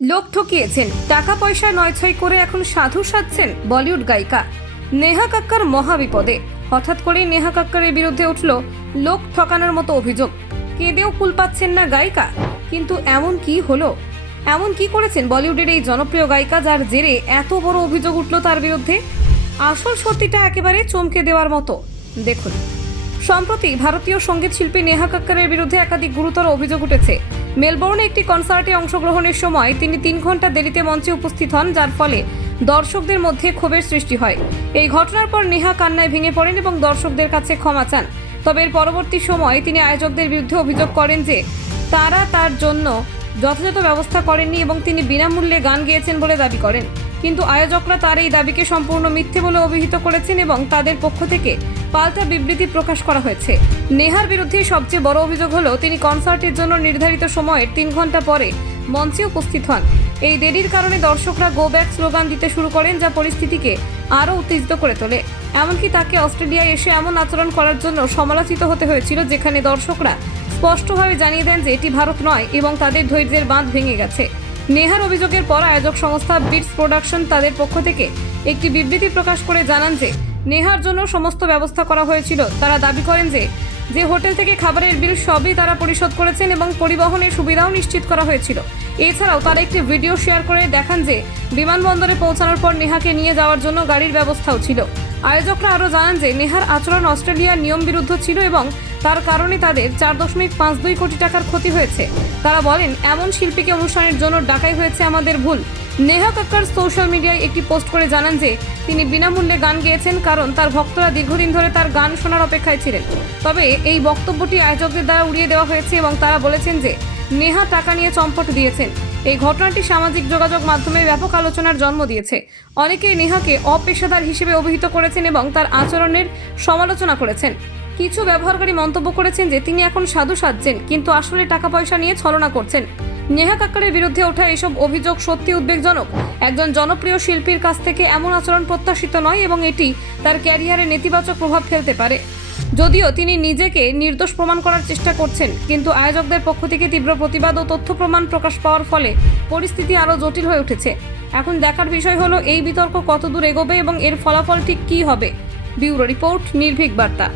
লোক ঠকিয়েছেন, টাকা পয়সা নয় ছয় করে এখন সাধু সাজছেন বলিউড গায়িকা। নেহা কাক্কার মহাবিপদে হঠাৎ করেই নেহা কাক্কারের বিরুদ্ধে উঠল লোক ঠকানোর মতো অভিযোগ। কেঁদেও কুল পাচ্ছেন না গায়িকা। কিন্তু এমন কি হলো? এমন কি করেছেন বলিউডের এই জনপ্রিয় গায়িকা যার জেরে এত বড় অভিযোগ উঠল তার বিরুদ্ধে? আসল সত্যিটা একেবারে চমকে দেওয়ার মতো। দেখুন। সম্প্রতি ভারতীয় সংগীত শিল্পী নেহা কাক্কারের বিরুদ্ধে একাধিক গুরুতর অভিযোগ উঠেছে। মেলবোর্নে একটি কনসার্টে অংশগ্রহণের সময় তিনি তিন ঘণ্টা দেরিতে মঞ্চে উপস্থিত হন, যার ফলে দর্শকদের মধ্যে ক্ষোভের সৃষ্টি হয়। এই ঘটনার পর নেহা কান্নায় ভেঙে পড়েন এবং দর্শকদের কাছে ক্ষমা চান। তবে এর পরবর্তী সময় তিনি আয়োজকদের বিরুদ্ধে অভিযোগ করেন যে, তারা তার জন্য যথাযথ ব্যবস্থা করেননি এবং তিনি বিনামূল্যে গান গেয়েছেন বলে দাবি করেন। কিন্তু আয়োজকরা তার এই দাবিকে সম্পূর্ণ মিথ্যে বলে অভিহিত করেছেন এবং তাদের পক্ষ থেকে পাল্টা বিবৃতি প্রকাশ করা হয়েছে। নেহার বিরুদ্ধে সবচেয়ে বড় অভিযোগ হলো, তিনি কনসার্টের জন্য নির্ধারিত সময়ের তিন ঘণ্টা পরে মঞ্চে উপস্থিত হন। এই দেরির কারণে দর্শকরা গো ব্যাক স্লোগান দিতে শুরু করেন যা পরিস্থিতিকে আরও উত্তেজিত করে তোলে। এমনকি তাকে অস্ট্রেলিয়ায় এসে এমন আচরণ করার জন্য সমালোচিত হতে হয়েছিল, যেখানে দর্শকরা স্পষ্টভাবে জানিয়ে দেন যে এটি ভারত নয় এবং তাদের ধৈর্যের বাঁধ ভেঙে গেছে। নেহার অভিযোগের পর আয়োজক সংস্থা বিটস প্রোডাকশন তাদের পক্ষ থেকে একটি বিবৃতি প্রকাশ করে জানান যে, নেহার জন্য সমস্ত ব্যবস্থা করা হয়েছিল। তারা দাবি করেন যে যে হোটেল থেকে খাবারের বিল সবই তারা পরিশোধ করেছেন এবং পরিবহনের সুবিধাও নিশ্চিত করা হয়েছিল। এছাড়াও তারা একটি ভিডিও শেয়ার করে দেখান যে, বিমানবন্দরে পৌঁছানোর পর নেহাকে নিয়ে যাওয়ার জন্য গাড়ির ব্যবস্থাও ছিল। আয়োজকরা আরও জানান যে, নেহার আচরণ অস্ট্রেলিয়ার নিয়ম বিরুদ্ধ ছিল এবং তার কারণে তাদের চার দশমিক পাঁচ দুই কোটি টাকার ক্ষতি হয়েছে। তারা বলেন, এমন শিল্পীকে অনুষ্ঠানের জন্য ডাকাই হয়েছে আমাদের ভুল। নেহা কাক্কর সোশ্যাল মিডিয়ায় একটি পোস্ট করে জানান যে, তিনি বিনামূল্যে গান গেয়েছেন কারণ তার ভক্তরা দীর্ঘদিন ধরে তার গান শোনার অপেক্ষায় ছিলেন। তবে এই বক্তব্যটি আয়োজকদের দ্বারা উড়িয়ে দেওয়া হয়েছে এবং তারা বলেছেন যে, নেহা টাকা নিয়ে চম্পট দিয়েছেন। এই ঘটনাটি সামাজিক যোগাযোগ মাধ্যমে ব্যাপক আলোচনার জন্ম দিয়েছে। অনেকেই নেহাকে অপেশাদার হিসেবে অভিহিত করেছেন এবং তার আচরণের সমালোচনা করেছেন। কিছু ব্যবহারকারী মন্তব্য করেছেন যে তিনি এখন সাধু সাজছেন, কিন্তু আসলে টাকা পয়সা নিয়ে ছলনা করছেন। নেহা কাক্করের বিরুদ্ধে ওঠা এসব অভিযোগ সত্যি উদ্বেগজনক। একজন জনপ্রিয় শিল্পীর কাছ থেকে এমন আচরণ প্রত্যাশিত নয় এবং এটি তার ক্যারিয়ারে নেতিবাচক প্রভাব ফেলতে পারে। যদিও তিনি নিজেকে নির্দোষ প্রমাণ করার চেষ্টা করছেন, কিন্তু আয়োজকদের পক্ষ থেকে তীব্র প্রতিবাদ ও তথ্য প্রমাণ প্রকাশ পাওয়ার ফলে পরিস্থিতি আরও জটিল হয়ে উঠেছে। এখন দেখার বিষয় হলো, এই বিতর্ক কতদূর এগোবে এবং এর ফলাফল ঠিক কী হবে? ব্যুরো রিপোর্ট, নির্ভীক বার্তা।